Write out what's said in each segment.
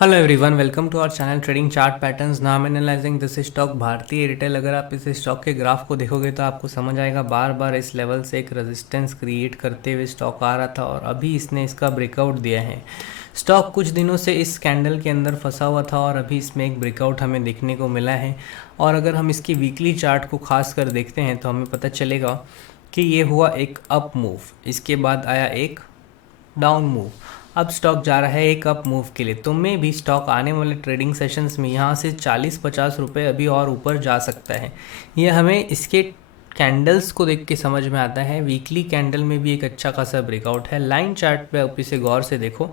Hello everyone, welcome to our channel trading chart patterns. Now analysing this stock Bharti Airtel. अगर आप इस stock के graph को देखोगे तो आपको समझ आएगा बार बार इस लेवल से एक रेजिस्टेंस क्रिएट करते हुए स्टॉक आ रहा था और अभी इसने इसका ब्रेकआउट दिया है। स्टॉक कुछ दिनों से इस कैंडल के अंदर फंसा हुआ था और अभी इसमें एक ब्रेकआउट हमें देखने को मिला है। और अगर हम इसकी वीकली चार्ट को खास कर देखते हैं तो हमें पता चलेगा कि ये हुआ एक अप मूव, इसके बाद आया एक डाउन मूव, अब स्टॉक जा रहा है एक अप मूव के लिए। तो मैं भी स्टॉक आने वाले ट्रेडिंग सेशंस में यहाँ से 40-50 रुपये अभी और ऊपर जा सकता है। ये हमें इसके कैंडल्स को देख के समझ में आता है। वीकली कैंडल में भी एक अच्छा खासा ब्रेकआउट है। लाइन चार्ट पे आप इसे गौर से देखो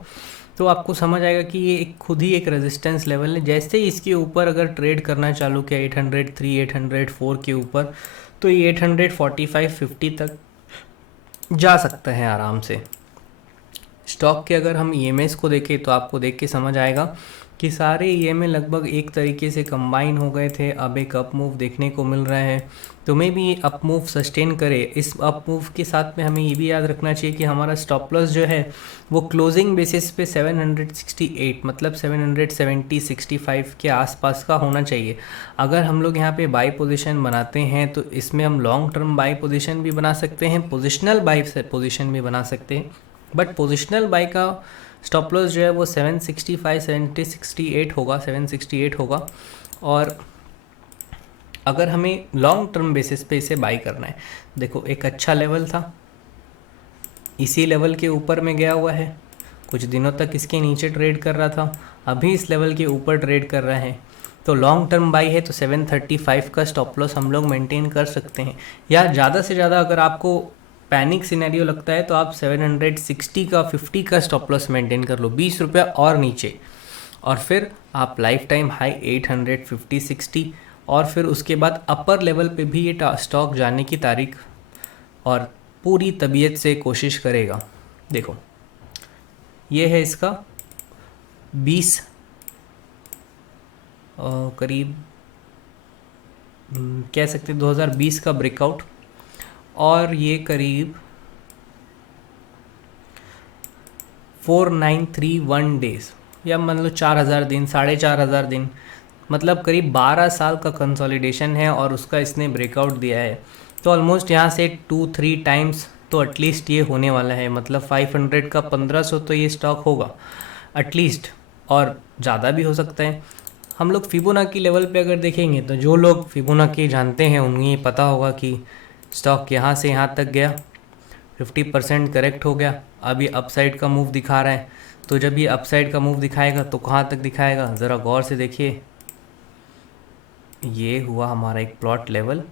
तो आपको समझ आएगा कि ये खुद ही एक रेजिस्टेंस लेवल है। जैसे ही इसके ऊपर अगर ट्रेड करना चालू किया 803, 804 के ऊपर, तो ये 845-50 तक जा सकता है आराम से। स्टॉक के अगर हम ईएमएस को देखें तो आपको देख के समझ आएगा कि सारे ईएमए लगभग एक तरीके से कंबाइन हो गए थे। अब एक अप मूव देखने को मिल रहा है, तो मे भी ये अप मूव सस्टेन करे। इस अप मूव के साथ में हमें ये भी याद रखना चाहिए कि हमारा स्टॉप लॉस जो है वो क्लोजिंग बेसिस पे 768 मतलब 770-65 के आसपास का होना चाहिए। अगर हम लोग यहाँ पे बाई पोजीशन बनाते हैं तो इसमें हम लॉन्ग टर्म बाई पोजीशन भी बना सकते हैं, पोजिशनल बाई पोजीशन भी बना सकते हैं। बट पोजिशनल बाई का स्टॉप लॉस जो है वो 765-68 होगा, 768 होगा। और अगर हमें लॉन्ग टर्म बेसिस पे इसे बाई करना है, देखो एक अच्छा लेवल था, इसी लेवल के ऊपर में गया हुआ है, कुछ दिनों तक इसके नीचे ट्रेड कर रहा था, अभी इस लेवल के ऊपर ट्रेड कर रहा है। तो लॉन्ग टर्म बाई है तो 735 का स्टॉप लॉस हम लोग मेंटेन कर सकते हैं। या ज़्यादा से ज़्यादा अगर आपको पैनिक सिनेरियो लगता है तो आप 760 का 50 का स्टॉप लॉस मेंटेन कर लो, 20 रुपया और नीचे, और फिर आप लाइफ टाइम हाई 850-60, और फिर उसके बाद अपर लेवल पे भी ये स्टॉक जाने की तारीख और पूरी तबीयत से कोशिश करेगा। देखो ये है इसका 20 करीब कह सकते 2020 का ब्रेकआउट, और ये करीब 4931 डेज या मान लो 4000 दिन, 4500 दिन, मतलब करीब 12 साल का कंसोलिडेशन है और उसका इसने ब्रेकआउट दिया है। तो ऑलमोस्ट यहाँ से 2-3 टाइम्स तो एटलीस्ट ये होने वाला है, मतलब 500 का 1500 तो ये स्टॉक होगा एटलीस्ट, और ज़्यादा भी हो सकता है। हम लोग फिबोनाची लेवल पे अगर देखेंगे तो जो लोग फिबोनाची जानते हैं उन्हें ये पता होगा कि स्टॉक यहाँ से यहाँ तक गया, 50% करेक्ट हो गया, अभी अपसाइड का मूव दिखा रहा है। तो जब ये अपसाइड का मूव दिखाएगा तो कहाँ तक दिखाएगा, ज़रा गौर से देखिए। ये हुआ हमारा एक प्लॉट लेवल,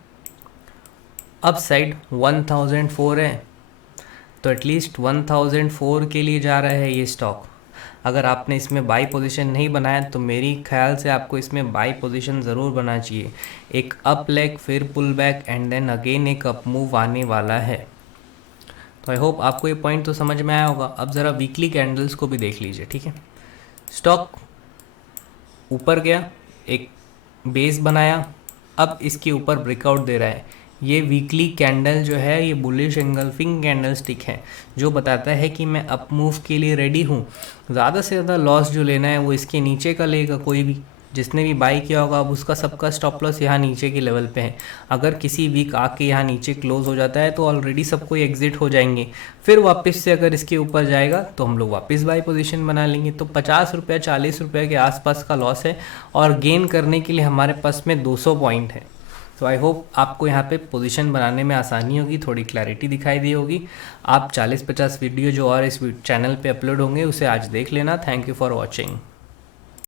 अपसाइड 1004 है, तो एटलीस्ट 1004 के लिए जा रहा है ये स्टॉक। अगर आपने इसमें बाई पोजीशन नहीं बनाया तो मेरी ख्याल से आपको इसमें बाई पोजीशन ज़रूर बनाना चाहिए। एक अप लेग, फिर pull back, and then again एक अप मूव आने वाला है। तो आई होप आपको ये पॉइंट तो समझ में आया होगा। अब ज़रा वीकली कैंडल्स को भी देख लीजिए, ठीक है। स्टॉक ऊपर गया, एक बेस बनाया, अब इसके ऊपर ब्रेकआउट दे रहा है। ये वीकली कैंडल जो है ये बुलिश एंगल्फिंग कैंडल स्टिक है, जो बताता है कि मैं अप मूव के लिए रेडी हूँ। ज़्यादा से ज़्यादा लॉस जो लेना है वो इसके नीचे का लेगा। कोई भी जिसने भी बाई किया होगा अब उसका सबका स्टॉप लॉस यहाँ नीचे के लेवल पे है। अगर किसी वीक आके यहाँ नीचे क्लोज हो जाता है तो ऑलरेडी सबको एग्जिट हो जाएंगे। फिर वापस से अगर इसके ऊपर जाएगा तो हम लोग वापस बाई पोजीशन बना लेंगे। तो 50 रुपये 40 रुपये के आसपास का लॉस है और गेन करने के लिए हमारे पास में 200 पॉइंट है। तो आई होप आपको यहाँ पे पोजीशन बनाने में आसानी होगी, थोड़ी क्लैरिटी दिखाई दी होगी। आप 40-50 वीडियो जो और इस चैनल पे अपलोड होंगे उसे आज देख लेना। Thank you for watching.